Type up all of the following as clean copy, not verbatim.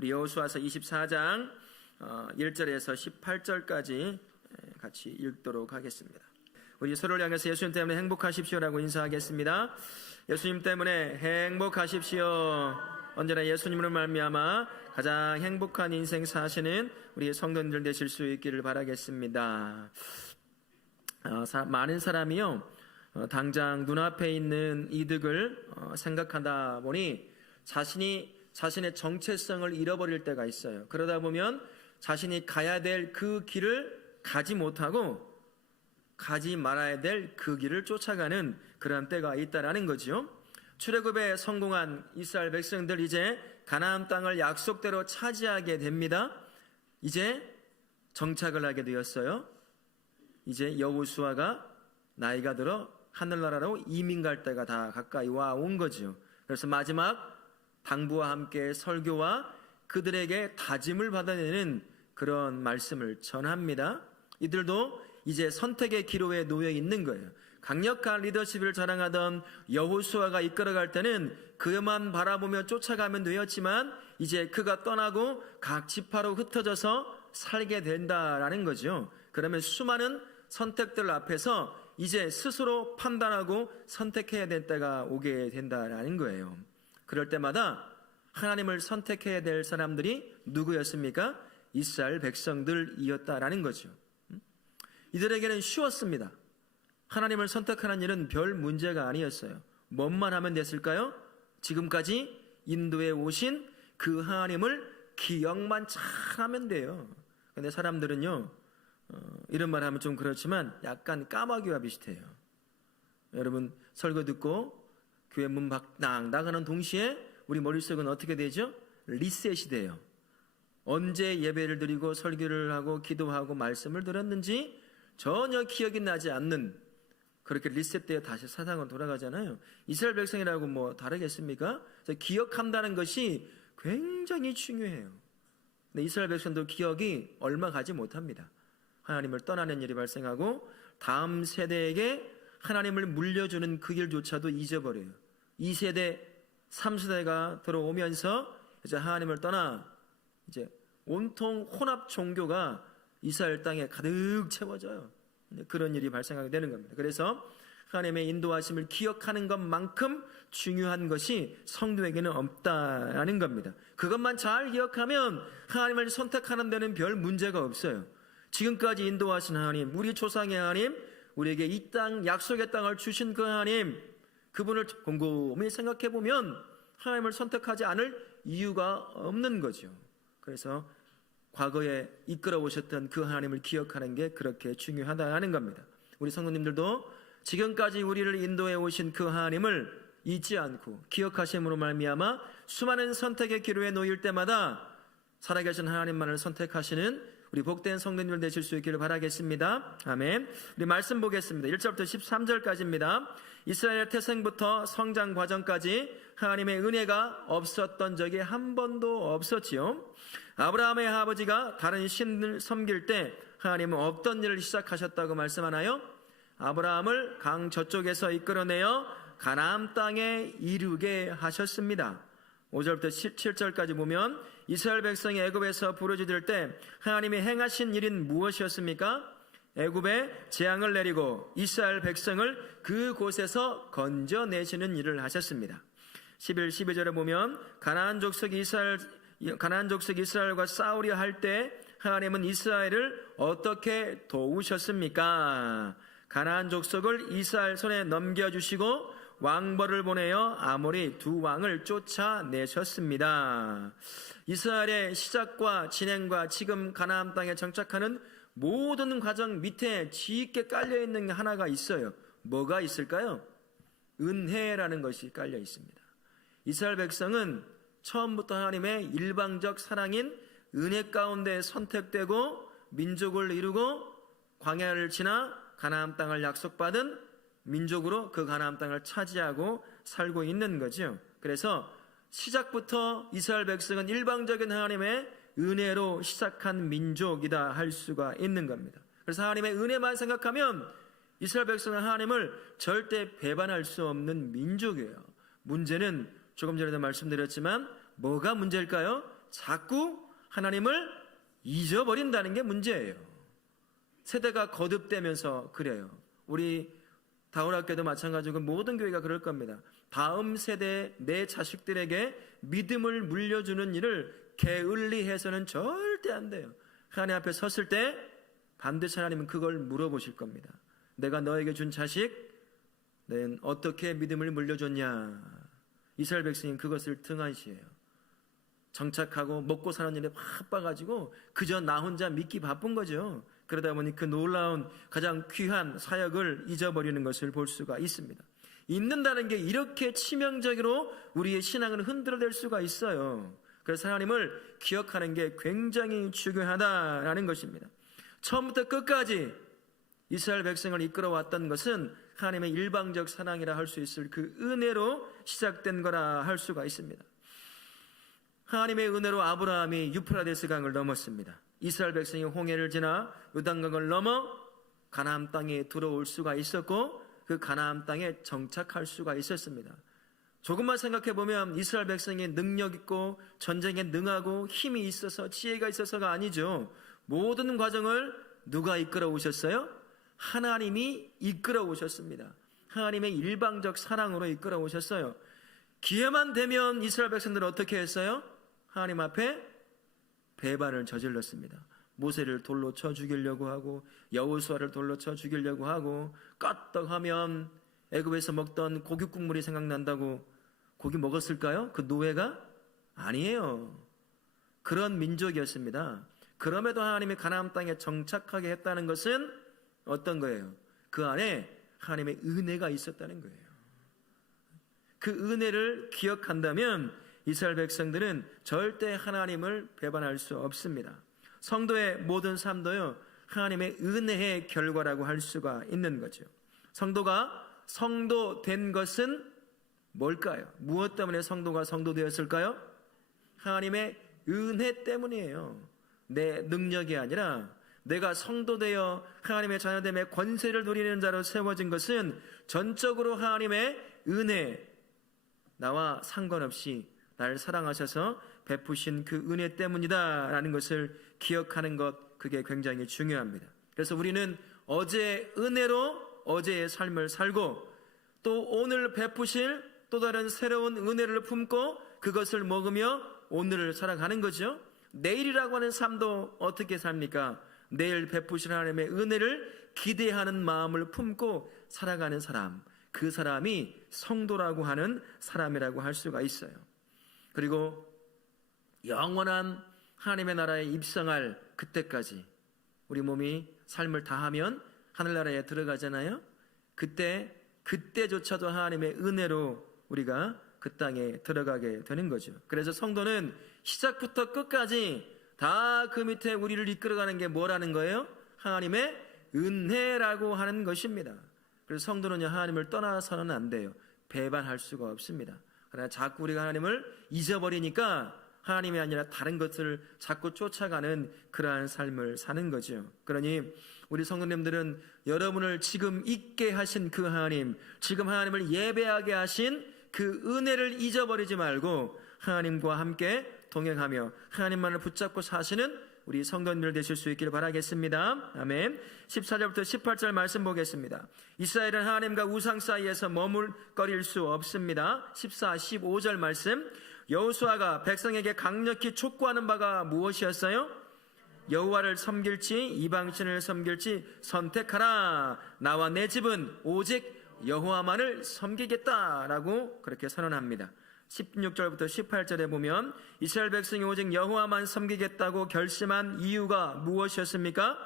우리 여호수아서 24장 1절에서 18절까지 같이 읽도록 하겠습니다. 우리 서로를 향해서 예수님 때문에 행복하십시오라고 인사하겠습니다. 예수님 때문에 행복하십시오. 언제나 예수님으로 말미암아 가장 행복한 인생 사시는 우리 성도님들 되실 수 있기를 바라겠습니다. 많은 사람이요, 당장 눈앞에 있는 이득을 생각하다 보니 자신의 정체성을 잃어버릴 때가 있어요. 그러다 보면 자신이 가야 될 그 길을 가지 못하고 가지 말아야 될 그 길을 쫓아가는 그런 때가 있다라는 거죠. 출애굽에 성공한 이스라엘 백성들, 이제 가나안 땅을 약속대로 차지하게 됩니다. 이제 정착을 하게 되었어요. 이제 여호수아가 나이가 들어 하늘나라로 이민 갈 때가 다 가까이 와 온 거죠. 그래서 마지막 당부와 함께 설교와 그들에게 다짐을 받아내는 그런 말씀을 전합니다. 이들도 이제 선택의 기로에 놓여 있는 거예요. 강력한 리더십을 자랑하던 여호수아가 이끌어갈 때는 그만 바라보며 쫓아가면 되었지만 이제 그가 떠나고 각 지파로 흩어져서 살게 된다라는 거죠. 그러면 수많은 선택들 앞에서 이제 스스로 판단하고 선택해야 될 때가 오게 된다라는 거예요. 그럴 때마다 하나님을 선택해야 될 사람들이 누구였습니까? 이스라엘 백성들이었다라는 거죠. 이들에게는 쉬웠습니다. 하나님을 선택하는 일은 별 문제가 아니었어요. 뭐만 하면 됐을까요? 지금까지 인도에 오신 그 하나님을 기억만 잘하면 돼요. 근데 사람들은요, 이런 말 하면 좀 그렇지만 약간 까마귀와 비슷해요. 여러분, 설교 듣고 교회 문 밖 나가는 동시에 우리 머릿속은 어떻게 되죠? 리셋이 돼요. 언제 예배를 드리고 설교를 하고 기도하고 말씀을 들었는지 전혀 기억이 나지 않는, 그렇게 리셋되어 다시 사상으로 돌아가잖아요. 이스라엘 백성이라고 뭐 다르겠습니까? 그래서 기억한다는 것이 굉장히 중요해요. 근데 이스라엘 백성도 기억이 얼마 가지 못합니다. 하나님을 떠나는 일이 발생하고 다음 세대에게 하나님을 물려주는 그 길조차도 잊어버려요. 2세대, 3세대가 들어오면서 이제 하나님을 떠나 이제 온통 혼합 종교가 이스라엘 땅에 가득 채워져요. 그런 일이 발생하게 되는 겁니다. 그래서 하나님의 인도하심을 기억하는 것만큼 중요한 것이 성도에게는 없다라는 겁니다. 그것만 잘 기억하면 하나님을 선택하는 데는 별 문제가 없어요. 지금까지 인도하신 하나님, 우리 조상의 하나님, 우리에게 이 땅, 약속의 땅을 주신 그 하나님, 그분을 곰곰이 생각해 보면 하나님을 선택하지 않을 이유가 없는 거죠. 그래서 과거에 이끌어 오셨던 그 하나님을 기억하는 게 그렇게 중요하다는 겁니다. 우리 성도님들도 지금까지 우리를 인도해 오신 그 하나님을 잊지 않고 기억하심으로 말미암아 수많은 선택의 기로에 놓일 때마다 살아계신 하나님만을 선택하시는 우리 복된 성도님들 되실 수 있기를 바라겠습니다. 아멘. 우리 말씀 보겠습니다. 1절부터 13절까지입니다. 이스라엘 태생부터 성장 과정까지 하나님의 은혜가 없었던 적이 한 번도 없었지요. 아브라함의 아버지가 다른 신을 섬길 때 하나님은 없던 일을 시작하셨다고 말씀하나요? 아브라함을 강 저쪽에서 이끌어내어 가나안 땅에 이르게 하셨습니다. 5절부터 7절까지 보면 이스라엘 백성이 애굽에서 부르짖을 때 하나님이 행하신 일은 무엇이었습니까? 애굽에 재앙을 내리고 이스라엘 백성을 그곳에서 건져내시는 일을 하셨습니다. 11, 12절에 보면 가나안 족속 이스라엘과 싸우려 할 때 하나님은 이스라엘을 어떻게 도우셨습니까? 가나안 족속을 이스라엘 손에 넘겨주시고 왕벌을 보내어 아모리 두 왕을 쫓아내셨습니다. 이스라엘의 시작과 진행과 지금 가나안 땅에 정착하는 모든 과정 밑에 짙게 깔려있는 게 하나가 있어요. 뭐가 있을까요? 은혜라는 것이 깔려 있습니다. 이스라엘 백성은 처음부터 하나님의 일방적 사랑인 은혜 가운데 선택되고 민족을 이루고 광야를 지나 가나안 땅을 약속받은 민족으로 그 가나안 땅을 차지하고 살고 있는 거죠. 그래서 시작부터 이스라엘 백성은 일방적인 하나님의 은혜로 시작한 민족이다 할 수가 있는 겁니다. 그래서 하나님의 은혜만 생각하면 이스라엘 백성은 하나님을 절대 배반할 수 없는 민족이에요. 문제는 조금 전에도 말씀드렸지만 뭐가 문제일까요? 자꾸 하나님을 잊어버린다는 게 문제예요. 세대가 거듭되면서 그래요. 우리 다울학교도 마찬가지고 모든 교회가 그럴 겁니다. 다음 세대 내 자식들에게 믿음을 물려주는 일을 게을리해서는 절대 안 돼요. 하나님 앞에 섰을 때 반드시 하나님은 그걸 물어보실 겁니다. 내가 너에게 준 자식, 너는 어떻게 믿음을 물려줬냐? 이스라엘 백성은 그것을 등한시해요. 정착하고 먹고 사는 일에 바빠가지고 그저 나 혼자 믿기 바쁜 거죠. 그러다 보니 그 놀라운 가장 귀한 사역을 잊어버리는 것을 볼 수가 있습니다. 잊는다는 게 이렇게 치명적으로 우리의 신앙을 흔들어댈 수가 있어요. 그래서 하나님을 기억하는 게 굉장히 중요하다라는 것입니다. 처음부터 끝까지 이스라엘 백성을 이끌어왔던 것은 하나님의 일방적 사랑이라 할 수 있을 그 은혜로 시작된 거라 할 수가 있습니다. 하나님의 은혜로 아브라함이 유프라데스 강을 넘었습니다. 이스라엘 백성이 홍해를 지나 요단강을 넘어 가나안 땅에 들어올 수가 있었고 그 가나안 땅에 정착할 수가 있었습니다. 조금만 생각해 보면 이스라엘 백성이 능력 있고 전쟁에 능하고 힘이 있어서 지혜가 있어서가 아니죠. 모든 과정을 누가 이끌어 오셨어요? 하나님이 이끌어 오셨습니다. 하나님의 일방적 사랑으로 이끌어 오셨어요. 기회만 되면 이스라엘 백성들은 어떻게 했어요? 하나님 앞에 배반을 저질렀습니다. 모세를 돌로 쳐 죽이려고 하고 여호수아를 돌로 쳐 죽이려고 하고 까떡하면 애굽에서 먹던 고기 국물이 생각난다고 고기 먹었을까요? 그 노예가? 아니에요. 그런 민족이었습니다. 그럼에도 하나님이 가나안 땅에 정착하게 했다는 것은 어떤 거예요? 그 안에 하나님의 은혜가 있었다는 거예요. 그 은혜를 기억한다면 이스라엘 백성들은 절대 하나님을 배반할 수 없습니다. 성도의 모든 삶도요, 하나님의 은혜의 결과라고 할 수가 있는 거죠. 성도가 성도된 것은 뭘까요? 무엇 때문에 성도가 성도되었을까요? 하나님의 은혜 때문이에요. 내 능력이 아니라 내가 성도되어 하나님의 자녀됨의 권세를 누리는 자로 세워진 것은 전적으로 하나님의 은혜, 나와 상관없이 나를 사랑하셔서 베푸신 그 은혜 때문이다라는 것을 기억하는 것, 그게 굉장히 중요합니다. 그래서 우리는 어제의 은혜로 어제의 삶을 살고 또 오늘 베푸실 또 다른 새로운 은혜를 품고 그것을 먹으며 오늘을 살아가는 거죠. 내일이라고 하는 삶도 어떻게 삽니까? 내일 베푸실 하나님의 은혜를 기대하는 마음을 품고 살아가는 사람, 그 사람이 성도라고 하는 사람이라고 할 수가 있어요. 그리고 영원한 하나님의 나라에 입성할 그때까지 우리 몸이 삶을 다하면 하늘나라에 들어가잖아요. 그때조차도 하나님의 은혜로 우리가 그 땅에 들어가게 되는 거죠. 그래서 성도는 시작부터 끝까지 다 그 밑에 우리를 이끌어가는 게 뭐라는 거예요? 하나님의 은혜라고 하는 것입니다. 그래서 성도는 하나님을 떠나서는 안 돼요. 배반할 수가 없습니다. 그러나 자꾸 우리가 하나님을 잊어버리니까 하나님이 아니라 다른 것을 자꾸 쫓아가는 그러한 삶을 사는 거죠. 그러니 우리 성도님들은 여러분을 지금 있게 하신 그 하나님, 지금 하나님을 예배하게 하신 그 은혜를 잊어버리지 말고 하나님과 함께 동행하며 하나님만을 붙잡고 사시는 우리 성도님들 되실 수 있기를 바라겠습니다. 아멘. 14절부터 18절 말씀 보겠습니다. 이스라엘은 하나님과 우상 사이에서 머물거릴 수 없습니다. 14, 15절 말씀. 여호수아가 백성에게 강력히 촉구하는 바가 무엇이었어요? 여호와를 섬길지 이방신을 섬길지 선택하라. 나와 내 집은 오직 여호와만을 섬기겠다라고 그렇게 선언합니다. 16절부터 18절에 보면 이스라엘 백성이 오직 여호와만 섬기겠다고 결심한 이유가 무엇이었습니까?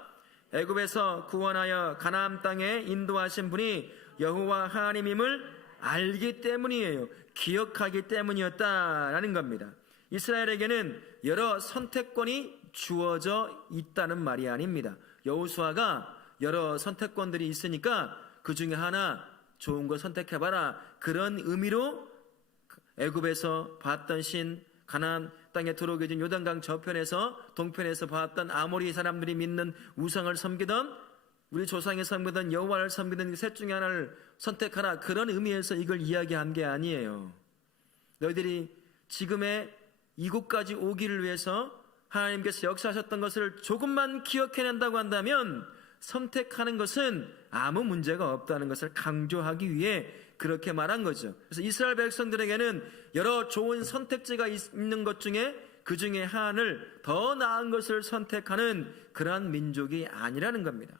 애굽에서 구원하여 가나안 땅에 인도하신 분이 여호와 하나님임을 알기 때문이에요. 기억하기 때문이었다라는 겁니다. 이스라엘에게는 여러 선택권이 주어져 있다는 말이 아닙니다. 여호수아가 여러 선택권들이 있으니까 그 중에 하나 좋은 거 선택해봐라, 그런 의미로 애굽에서 봤던 신, 가나안 땅에 들어오게 된 요단강 저편에서 동편에서 봤던 아모리 사람들이 믿는 우상을 섬기던, 우리 조상이 섬기던 여호와를 섬기던 셋 중에 하나를 선택하라, 그런 의미에서 이걸 이야기한 게 아니에요. 너희들이 지금의 이곳까지 오기를 위해서 하나님께서 역사하셨던 것을 조금만 기억해낸다고 한다면 선택하는 것은 아무 문제가 없다는 것을 강조하기 위해 그렇게 말한 거죠. 그래서 이스라엘 백성들에게는 여러 좋은 선택지가 있는 것 중에 그 중에 하나를 더 나은 것을 선택하는 그러한 민족이 아니라는 겁니다.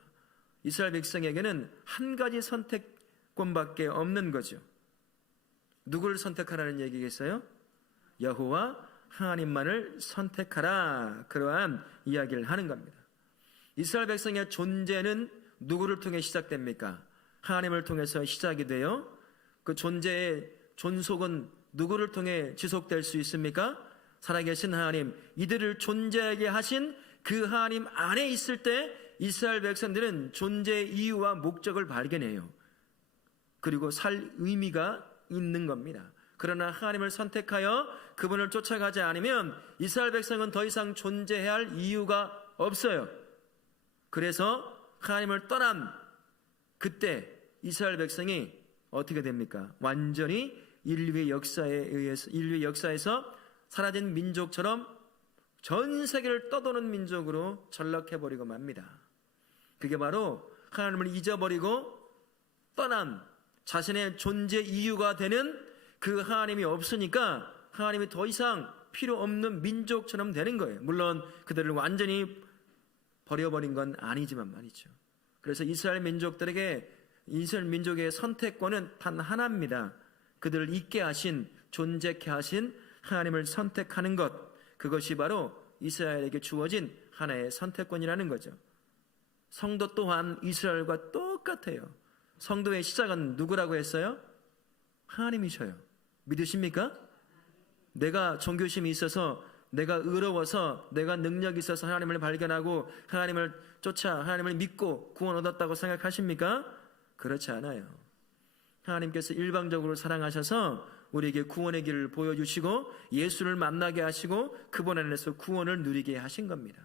이스라엘 백성에게는 한 가지 선택권밖에 없는 거죠. 누구를 선택하라는 얘기겠어요? 여호와 하나님만을 선택하라. 그러한 이야기를 하는 겁니다. 이스라엘 백성의 존재는 누구를 통해 시작됩니까? 하나님을 통해서 시작이 돼요. 그 존재의 존속은 누구를 통해 지속될 수 있습니까? 살아계신 하나님, 이들을 존재하게 하신 그 하나님 안에 있을 때 이스라엘 백성들은 존재의 이유와 목적을 발견해요. 그리고 살 의미가 있는 겁니다. 그러나 하나님을 선택하여 그분을 쫓아가지 않으면 이스라엘 백성은 더 이상 존재해야 할 이유가 없어요. 그래서 하나님을 떠난 그때 이스라엘 백성이 어떻게 됩니까? 완전히 인류의 역사에서 사라진 민족처럼 전 세계를 떠도는 민족으로 전락해버리고 맙니다. 그게 바로 하나님을 잊어버리고 떠난 자신의 존재 이유가 되는 그 하나님이 없으니까 하나님이 더 이상 필요 없는 민족처럼 되는 거예요. 물론 그들을 완전히 버려버린 건 아니지만 말이죠. 그래서 이스라엘 민족의 선택권은 단 하나입니다. 그들을 있게 하신, 존재케 하신 하나님을 선택하는 것, 그것이 바로 이스라엘에게 주어진 하나의 선택권이라는 거죠. 성도 또한 이스라엘과 똑같아요. 성도의 시작은 누구라고 했어요? 하나님이셔요. 믿으십니까? 내가 종교심이 있어서, 내가 의로워서, 내가 능력이 있어서 하나님을 발견하고 하나님을 쫓아 하나님을 믿고 구원 얻었다고 생각하십니까? 그렇지 않아요. 하나님께서 일방적으로 사랑하셔서 우리에게 구원의 길을 보여주시고 예수를 만나게 하시고 그분 안에서 구원을 누리게 하신 겁니다.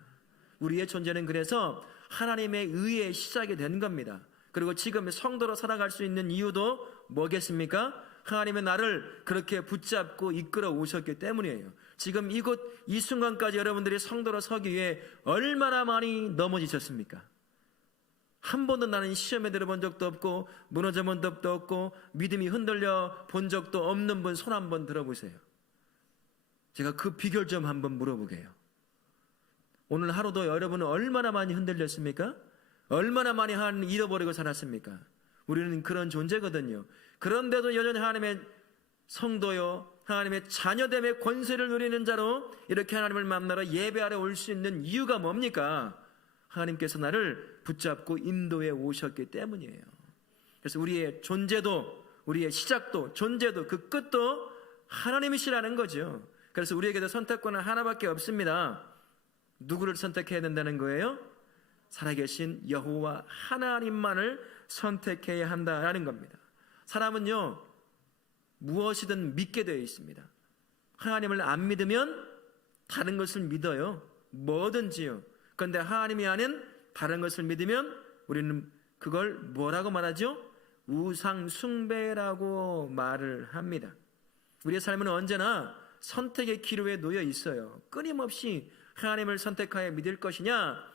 우리의 존재는 그래서 하나님의 의의 시작이 된 겁니다. 그리고 지금 성도로 살아갈 수 있는 이유도 뭐겠습니까? 하나님의 나를 그렇게 붙잡고 이끌어 오셨기 때문이에요. 지금 이 순간까지 여러분들이 성도로 서기 위해 얼마나 많이 넘어지셨습니까? 한 번도 나는 시험에 들어본 적도 없고 무너져 본 적도 없고 믿음이 흔들려 본 적도 없는 분 손 한번 들어보세요. 제가 그 비결 좀 한번 물어보게요. 오늘 하루도 여러분은 얼마나 많이 흔들렸습니까? 얼마나 많이 하나님을 잃어버리고 살았습니까? 우리는 그런 존재거든요. 그런데도 여전히 하나님의 성도요, 하나님의 자녀됨의 권세를 누리는 자로 이렇게 하나님을 만나러 예배하러 올 수 있는 이유가 뭡니까? 하나님께서 나를 붙잡고 인도해 오셨기 때문이에요. 그래서 우리의 존재도, 우리의 시작도, 존재도, 그 끝도 하나님이시라는 거죠. 그래서 우리에게도 선택권은 하나밖에 없습니다. 누구를 선택해야 된다는 거예요? 살아계신 여호와 하나님만을 선택해야 한다라는 겁니다. 사람은요, 무엇이든 믿게 되어 있습니다. 하나님을 안 믿으면 다른 것을 믿어요. 뭐든지요. 그런데 하나님이 아닌 다른 것을 믿으면 우리는 그걸 뭐라고 말하죠? 우상 숭배라고 말을 합니다. 우리의 삶은 언제나 선택의 기로에 놓여 있어요. 끊임없이 하나님을 선택하여 믿을 것이냐,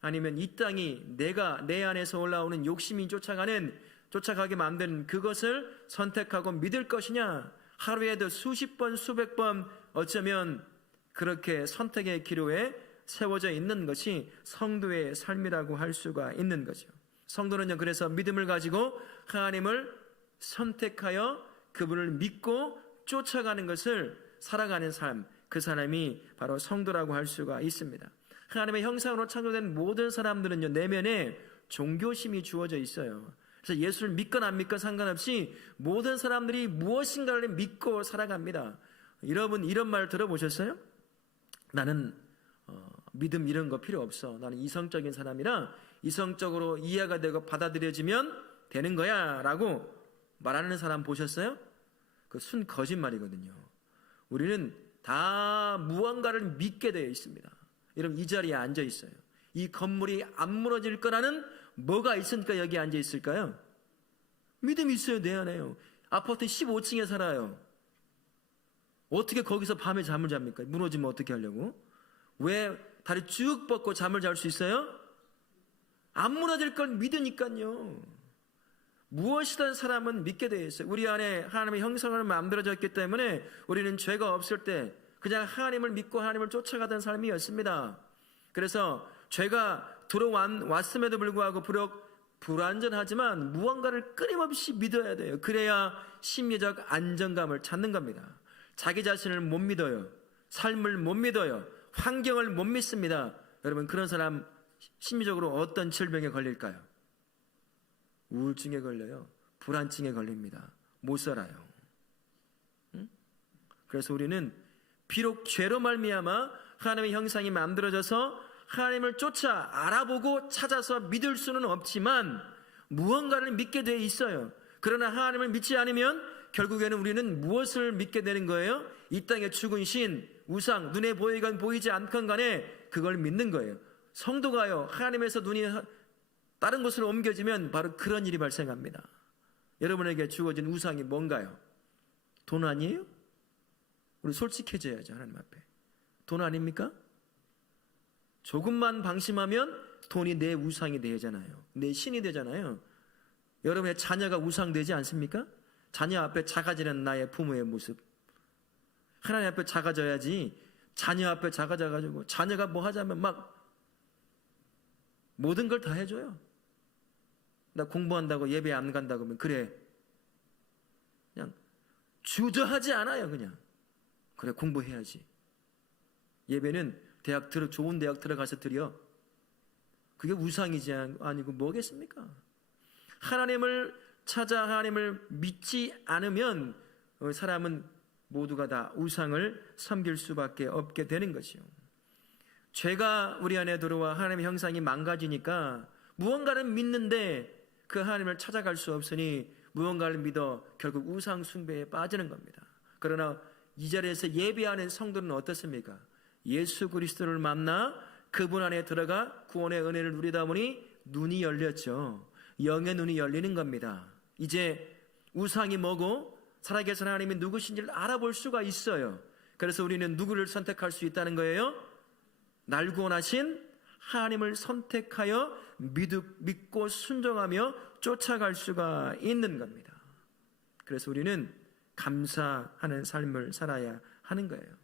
아니면 이 땅이 내 안에서 올라오는 욕심이 쫓아가게 만드는 그것을 선택하고 믿을 것이냐. 하루에도 수십 번 수백 번 어쩌면 그렇게 선택의 기로에 세워져 있는 것이 성도의 삶이라고 할 수가 있는 거죠. 성도는요, 그래서 믿음을 가지고 하나님을 선택하여 그분을 믿고 쫓아가는 것을 살아가는 삶, 그 사람이 바로 성도라고 할 수가 있습니다. 하나님의 형상으로 창조된 모든 사람들은요, 내면에 종교심이 주어져 있어요. 그래서 예수를 믿건 안 믿건 상관없이 모든 사람들이 무엇인가를 믿고 살아갑니다. 여러분 이런 말 들어보셨어요? 나는 믿음 이런 거 필요 없어. 나는 이성적인 사람이라 이성적으로 이해가 되고 받아들여지면 되는 거야 라고 말하는 사람 보셨어요? 그 순 거짓말이거든요. 우리는 다 무언가를 믿게 되어 있습니다. 여러분 이 자리에 앉아 있어요. 이 건물이 안 무너질 거라는 뭐가 있으니까 여기 앉아 있을까요? 믿음이 있어요. 내 안에요. 아파트 15층에 살아요. 어떻게 거기서 밤에 잠을 잡니까? 무너지면 어떻게 하려고? 왜 다리 쭉 뻗고 잠을 잘 수 있어요? 안 무너질 걸 믿으니까요. 무엇이든 사람은 믿게 되어 있어요. 우리 안에 하나님의 형상을 만들어졌기 때문에 우리는 죄가 없을 때 그냥 하나님을 믿고 하나님을 쫓아가던 삶이었습니다. 그래서 죄가 들어왔음에도 불구하고 비록 불완전하지만 무언가를 끊임없이 믿어야 돼요. 그래야 심리적 안정감을 찾는 겁니다. 자기 자신을 못 믿어요. 삶을 못 믿어요. 환경을 못 믿습니다. 여러분, 그런 사람 심리적으로 어떤 질병에 걸릴까요? 우울증에 걸려요. 불안증에 걸립니다. 못 살아요. 응? 그래서 우리는 비록 죄로 말미암아 하나님의 형상이 만들어져서 하나님을 쫓아 알아보고 찾아서 믿을 수는 없지만 무언가를 믿게 돼 있어요. 그러나 하나님을 믿지 않으면 결국에는 우리는 무엇을 믿게 되는 거예요? 이 땅의 죽은 신, 우상, 눈에 보이건 보이지 않건 간에 그걸 믿는 거예요. 성도가요, 하나님에서 눈이 다른 곳으로 옮겨지면 바로 그런 일이 발생합니다. 여러분에게 주어진 우상이 뭔가요? 돈 아니에요? 우리 솔직해져야죠. 하나님 앞에. 돈 아닙니까? 조금만 방심하면 돈이 내 우상이 되잖아요. 내 신이 되잖아요. 여러분의 자녀가 우상 되지 않습니까? 자녀 앞에 작아지는 나의 부모의 모습. 하나님 앞에 작아져야지. 자녀 앞에 작아져가지고 자녀가 뭐 하자면 막 모든 걸 다 해줘요. 나 공부한다고 예배 안 간다고 하면 그래. 그냥 주저하지 않아요. 그냥 그래, 공부해야지. 예배는 좋은 대학 들어가서 드려. 그게 우상이지 아니고 뭐겠습니까? 하나님을 찾아 하나님을 믿지 않으면 사람은 모두가 다 우상을 섬길 수밖에 없게 되는 것이요. 죄가 우리 안에 들어와 하나님의 형상이 망가지니까 무언가를 믿는데 그 하나님을 찾아갈 수 없으니 무언가를 믿어 결국 우상 숭배에 빠지는 겁니다. 그러나 이 자리에서 예배하는 성도는 어떻습니까? 예수 그리스도를 만나 그분 안에 들어가 구원의 은혜를 누리다 보니 눈이 열렸죠. 영의 눈이 열리는 겁니다. 이제 우상이 뭐고 살아계신 하나님이 누구신지를 알아볼 수가 있어요. 그래서 우리는 누구를 선택할 수 있다는 거예요? 날 구원하신 하나님을 선택하여 믿고 순종하며 쫓아갈 수가 있는 겁니다. 그래서 우리는 감사하는 삶을 살아야 하는 거예요.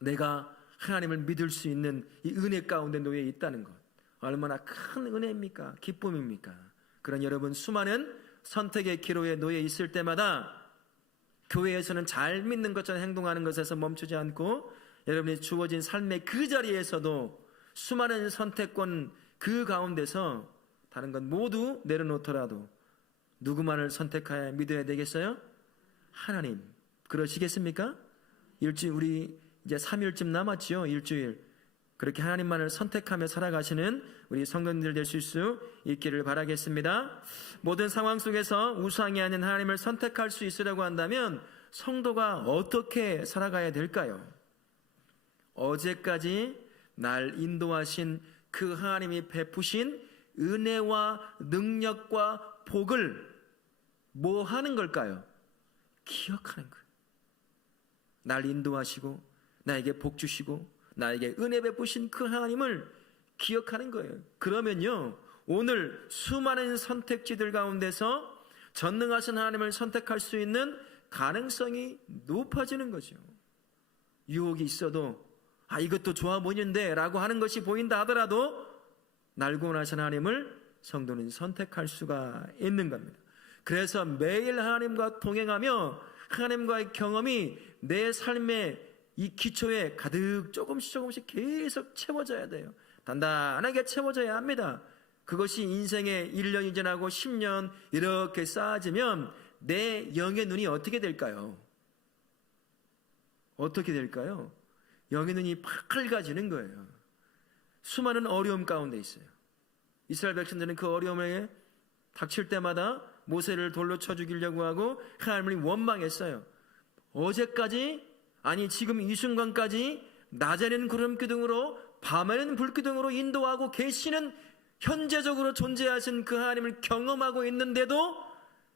내가 하나님을 믿을 수 있는 이 은혜 가운데 놓여 있다는 것, 얼마나 큰 은혜입니까? 기쁨입니까? 그런 여러분, 수많은 선택의 기로에 놓여 있을 때마다 교회에서는 잘 믿는 것처럼 행동하는 것에서 멈추지 않고 여러분이 주어진 삶의 그 자리에서도 수많은 선택권 그 가운데서 다른 건 모두 내려놓더라도 누구만을 선택하여 믿어야 되겠어요? 하나님. 그러시겠습니까? 일주일, 우리 이제 3일쯤 남았지요. 일주일. 그렇게 하나님만을 선택하며 살아가시는 우리 성도님들 되실 수 있기를 바라겠습니다. 모든 상황 속에서 우상이 아닌 하나님을 선택할 수 있으려고 한다면 성도가 어떻게 살아가야 될까요? 어제까지 날 인도하신 그 하나님이 베푸신 은혜와 능력과 복을 뭐 하는 걸까요? 기억하는 거예요. 날 인도하시고 나에게 복 주시고 나에게 은혜 베푸신 그 하나님을 기억하는 거예요. 그러면요, 오늘 수많은 선택지들 가운데서 전능하신 하나님을 선택할 수 있는 가능성이 높아지는 거죠. 유혹이 있어도 이것도 좋아 보이는데 라고 하는 것이 보인다 하더라도 날 구원하신 하나님을 성도는 선택할 수가 있는 겁니다. 그래서 매일 하나님과 동행하며 하나님과의 경험이 내 삶의 이 기초에 가득 조금씩 계속 채워져야 돼요. 단단하게 채워져야 합니다. 그것이 인생의 1년이 지나고 10년 이렇게 쌓아지면 내 영의 눈이 어떻게 될까요? 어떻게 될까요? 영의 눈이 밝아지는 거예요. 수많은 어려움 가운데 있어요. 이스라엘 백성들은 그 어려움에 닥칠 때마다 모세를 돌로 쳐 죽이려고 하고 하나님을 원망했어요. 어제까지, 아니 지금 이 순간까지 낮에는 구름기둥으로 밤에는 불기둥으로 인도하고 계시는 현재적으로 존재하신 그 하나님을 경험하고 있는데도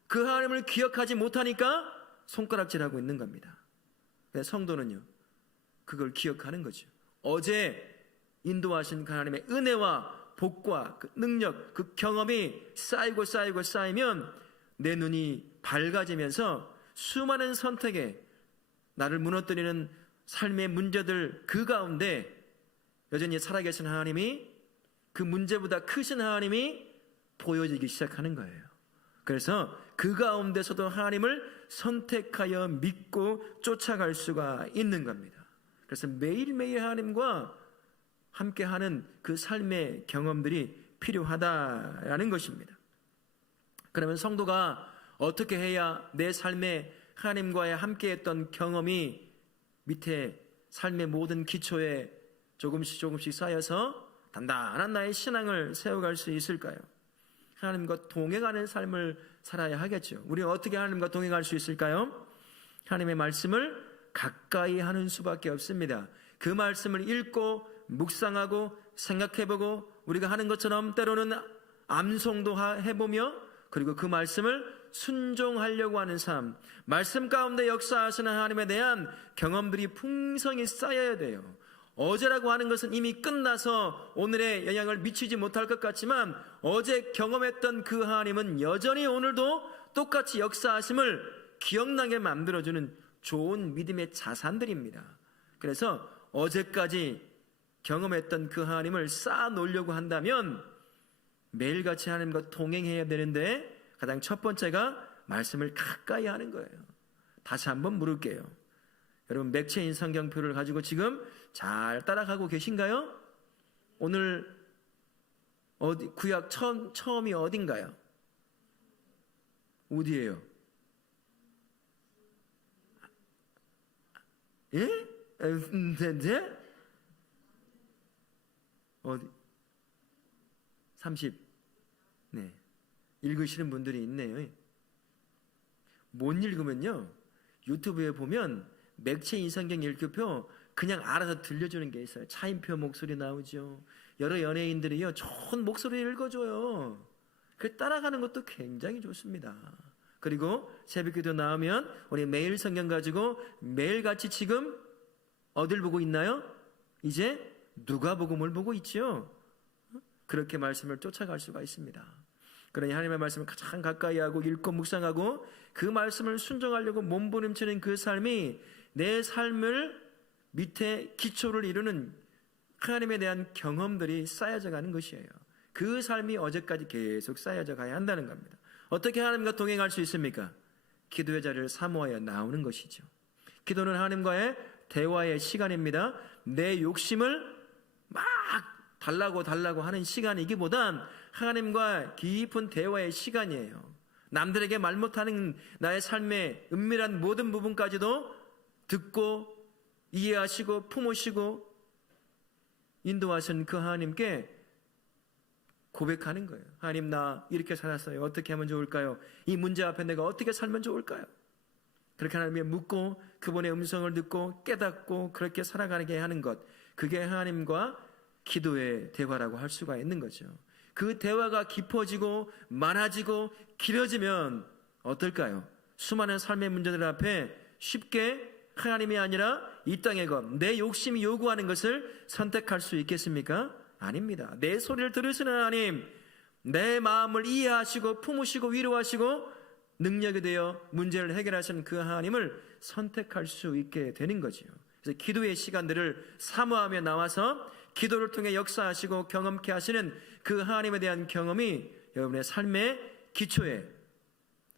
그 하나님을 기억하지 못하니까 손가락질하고 있는 겁니다. 성도는요, 그걸 기억하는 거죠. 어제 인도하신 하나님의 은혜와 복과 그 능력, 그 경험이 쌓이면 내 눈이 밝아지면서 수많은 선택에 나를 무너뜨리는 삶의 문제들 그 가운데 여전히 살아계신 하나님이, 그 문제보다 크신 하나님이 보여지기 시작하는 거예요. 그래서 그 가운데서도 하나님을 선택하여 믿고 쫓아갈 수가 있는 겁니다. 그래서 매일매일 하나님과 함께하는 그 삶의 경험들이 필요하다라는 것입니다. 그러면 성도가 어떻게 해야 내 삶에 하나님과의 함께했던 경험이 밑에 삶의 모든 기초에 조금씩 쌓여서 단단한 나의 신앙을 세워갈 수 있을까요? 하나님과 동행하는 삶을 살아야 하겠죠. 우리는 어떻게 하나님과 동행할 수 있을까요? 하나님의 말씀을 가까이 하는 수밖에 없습니다. 그 말씀을 읽고 묵상하고 생각해보고 우리가 하는 것처럼 때로는 암송도 해보며, 그리고 그 말씀을 순종하려고 하는 삶, 말씀 가운데 역사하시는 하나님에 대한 경험들이 풍성히 쌓여야 돼요. 어제라고 하는 것은 이미 끝나서 오늘의 영향을 미치지 못할 것 같지만, 어제 경험했던 그 하나님은 여전히 오늘도 똑같이 역사하심을 기억나게 만들어주는 좋은 믿음의 자산들입니다. 그래서 어제까지 경험했던 그 하나님을 쌓아 놓으려고 한다면 매일같이 하나님과 동행해야 되는데, 가장 첫 번째가 말씀을 가까이 하는 거예요. 다시 한번 물을게요. 여러분, 맥체인 성경표를 가지고 지금 잘 따라가고 계신가요? 오늘 어디 구약 처음이 어딘가요? 어디예요? 예? 네? 어디? 30. 네. 읽으시는 분들이 있네요. 못 읽으면요, 유튜브에 보면 맥체인 성경 읽기표 그냥 알아서 들려주는 게 있어요. 차인표 목소리 나오죠. 여러 연예인들이요, 좋은 목소리를 읽어줘요. 그 따라가는 것도 굉장히 좋습니다. 그리고 새벽기도 나오면 우리 매일 성경 가지고 매일같이 지금 어딜 보고 있나요? 이제 누가복음을 보고 있죠. 그렇게 말씀을 쫓아갈 수가 있습니다. 그러니 하나님의 말씀을 가장 가까이 하고 읽고 묵상하고 그 말씀을 순종하려고 몸부림치는 그 삶이 내 삶을 밑에 기초를 이루는 하나님에 대한 경험들이 쌓여져 가는 것이에요. 그 삶이 어제까지 계속 쌓여져 가야 한다는 겁니다. 어떻게 하나님과 동행할 수 있습니까? 기도의 자리를 사모하여 나오는 것이죠. 기도는 하나님과의 대화의 시간입니다. 내 욕심을 막 달라고 하는 시간이기보단 하나님과 깊은 대화의 시간이에요. 남들에게 말 못하는 나의 삶의 은밀한 모든 부분까지도 듣고 이해하시고 품으시고 인도하신 그 하나님께 고백하는 거예요. 하나님, 나 이렇게 살았어요. 어떻게 하면 좋을까요? 이 문제 앞에 내가 어떻게 살면 좋을까요? 그렇게 하나님께 묻고 그분의 음성을 듣고 깨닫고 그렇게 살아가게 하는 것, 그게 하나님과 기도의 대화라고 할 수가 있는 거죠. 그 대화가 깊어지고 많아지고 길어지면 어떨까요? 수많은 삶의 문제들 앞에 쉽게 하나님이 아니라 이 땅의 것, 내 욕심이 요구하는 것을 선택할 수 있겠습니까? 아닙니다. 내 소리를 들으시는 하나님, 내 마음을 이해하시고 품으시고 위로하시고 능력이 되어 문제를 해결하시는 그 하나님을 선택할 수 있게 되는 거죠. 그래서 기도의 시간들을 사모하며 나와서 기도를 통해 역사하시고 경험케 하시는 그 하나님에 대한 경험이 여러분의 삶의 기초에,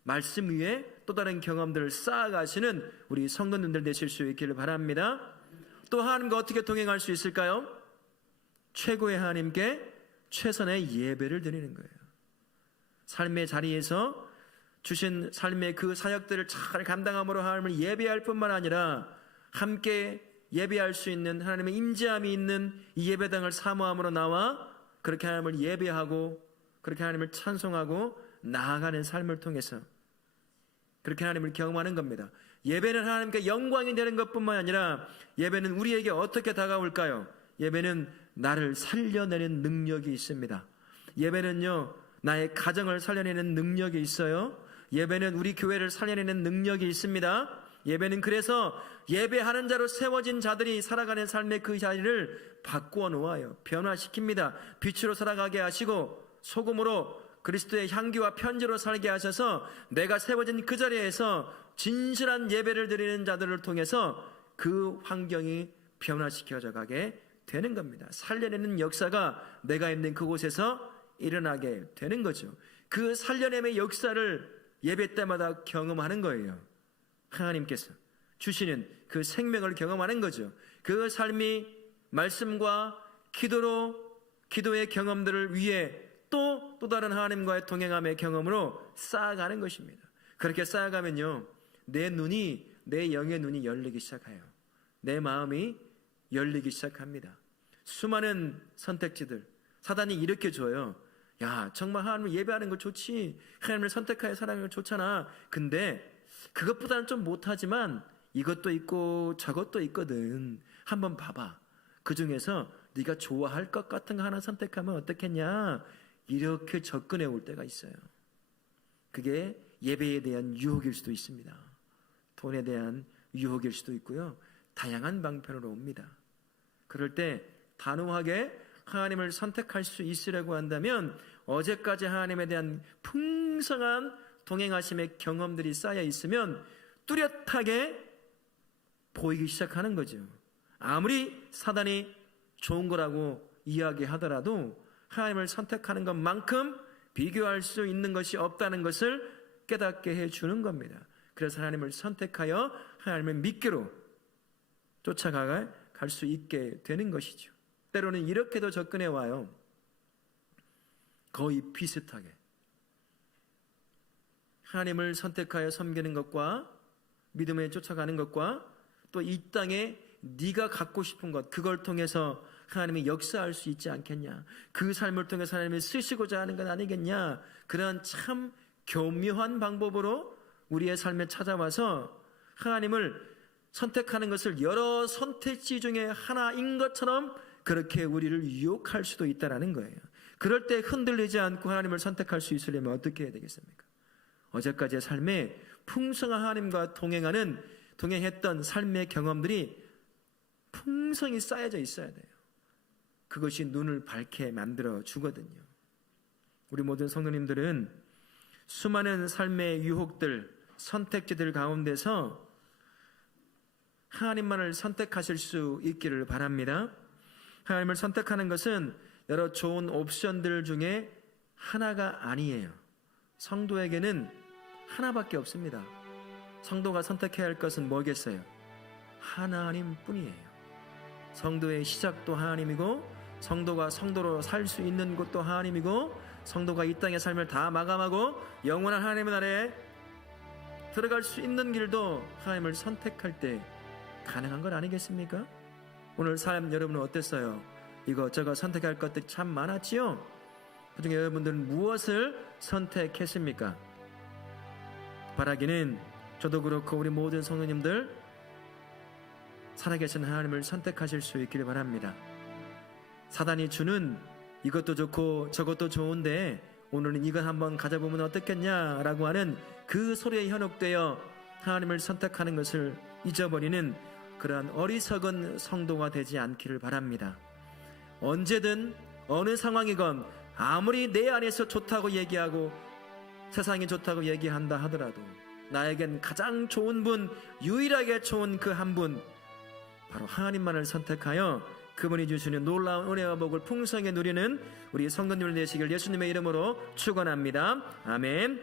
말씀 위에 또 다른 경험들을 쌓아가시는 우리 성도님들 되실 수 있기를 바랍니다. 또 하나님과 어떻게 동행할 수 있을까요? 최고의 하나님께 최선의 예배를 드리는 거예요. 삶의 자리에서 주신 삶의 그 사역들을 잘 감당함으로 하나님을 예배할 뿐만 아니라 함께 예배할 수 있는 하나님의 임재함이 있는 이 예배당을 사모함으로 나와 그렇게 하나님을 예배하고 그렇게 하나님을 찬송하고 나아가는 삶을 통해서 그렇게 하나님을 경험하는 겁니다. 예배는 하나님께 영광이 되는 것뿐만 아니라 예배는 우리에게 어떻게 다가올까요? 예배는 나를 살려내는 능력이 있습니다. 예배는요, 나의 가정을 살려내는 능력이 있어요. 예배는 우리 교회를 살려내는 능력이 있습니다. 예배는 그래서 예배하는 자로 세워진 자들이 살아가는 삶의 그 자리를 바꾸어 놓아요. 변화시킵니다. 빛으로 살아가게 하시고 소금으로 그리스도의 향기와 편지로 살게 하셔서 내가 세워진 그 자리에서 진실한 예배를 드리는 자들을 통해서 그 환경이 변화시켜져 가게 되는 겁니다. 살려내는 역사가 내가 있는 그곳에서 일어나게 되는 거죠. 그 살려냄의 역사를 예배 때마다 경험하는 거예요. 하나님께서 주시는 그 생명을 경험하는 거죠. 그 삶이 말씀과 기도의 경험들을 위해 또 다른 하나님과의 동행함의 경험으로 쌓아가는 것입니다. 그렇게 쌓아가면요, 내 영의 눈이 열리기 시작해요. 내 마음이 열리기 시작합니다. 수많은 선택지들, 사단이 이렇게 줘요. 야, 정말 하나님을 예배하는 거 좋지, 하나님을 선택하여 살아가는 거 좋잖아. 근데 그것보다는 좀 못하지만 이것도 있고 저것도 있거든. 한번 봐봐. 그 중에서 네가 좋아할 것 같은 거 하나 선택하면 어떻겠냐, 이렇게 접근해 올 때가 있어요. 그게 예배에 대한 유혹일 수도 있습니다. 돈에 대한 유혹일 수도 있고요, 다양한 방편으로 옵니다. 그럴 때 단호하게 하나님을 선택할 수 있으려고 한다면 어제까지 하나님에 대한 풍성한 동행하심의 경험들이 쌓여 있으면 뚜렷하게 보이기 시작하는 거죠. 아무리 사단이 좋은 거라고 이야기하더라도 하나님을 선택하는 것만큼 비교할 수 있는 것이 없다는 것을 깨닫게 해주는 겁니다. 그래서 하나님을 선택하여 하나님을 믿기로 쫓아갈 수 있게 되는 것이죠. 때로는 이렇게도 접근해 와요. 거의 비슷하게 하나님을 선택하여 섬기는 것과 믿음에 쫓아가는 것과 또 이 땅에 네가 갖고 싶은 것, 그걸 통해서 하나님이 역사할 수 있지 않겠냐, 그 삶을 통해서 하나님이 쓰시고자 하는 건 아니겠냐, 그런 참 교묘한 방법으로 우리의 삶에 찾아와서 하나님을 선택하는 것을 여러 선택지 중에 하나인 것처럼 그렇게 우리를 유혹할 수도 있다는 거예요. 그럴 때 흔들리지 않고 하나님을 선택할 수 있으려면 어떻게 해야 되겠습니까? 어제까지의 삶에 풍성한 하나님과 동행했던 삶의 경험들이 풍성히 쌓여져 있어야 돼요. 그것이 눈을 밝게 만들어 주거든요. 우리 모든 성도님들은 수많은 삶의 유혹들, 선택지들 가운데서 하나님만을 선택하실 수 있기를 바랍니다. 하나님을 선택하는 것은 여러 좋은 옵션들 중에 하나가 아니에요. 성도에게는 하나밖에 없습니다. 성도가 선택해야 할 것은 뭐겠어요? 하나님뿐이에요. 성도의 시작도 하나님이고, 성도가 성도로 살 수 있는 곳도 하나님이고, 성도가 이 땅의 삶을 다 마감하고 영원한 하나님의 나라에 들어갈 수 있는 길도 하나님을 선택할 때 가능한 건 아니겠습니까? 오늘 삶 여러분은 어땠어요? 이것저것 선택할 것들이 참 많았지요? 그중에 여러분들은 무엇을 선택했습니까? 바라기는 저도 그렇고 우리 모든 성도님들 살아계신 하나님을 선택하실 수 있기를 바랍니다. 사단이 주는 이것도 좋고 저것도 좋은데 오늘은 이것 한번 가져보면 어떻겠냐라고 하는 그 소리에 현혹되어 하나님을 선택하는 것을 잊어버리는 그러한 어리석은 성도가 되지 않기를 바랍니다. 언제든 어느 상황이건 아무리 내 안에서 좋다고 얘기하고 세상이 좋다고 얘기한다 하더라도 나에겐 가장 좋은 분, 유일하게 좋은 그 한 분, 바로 하나님만을 선택하여 그분이 주시는 놀라운 은혜와 복을 풍성히 누리는 우리 성도님들 되시길 예수님의 이름으로 축원합니다. 아멘.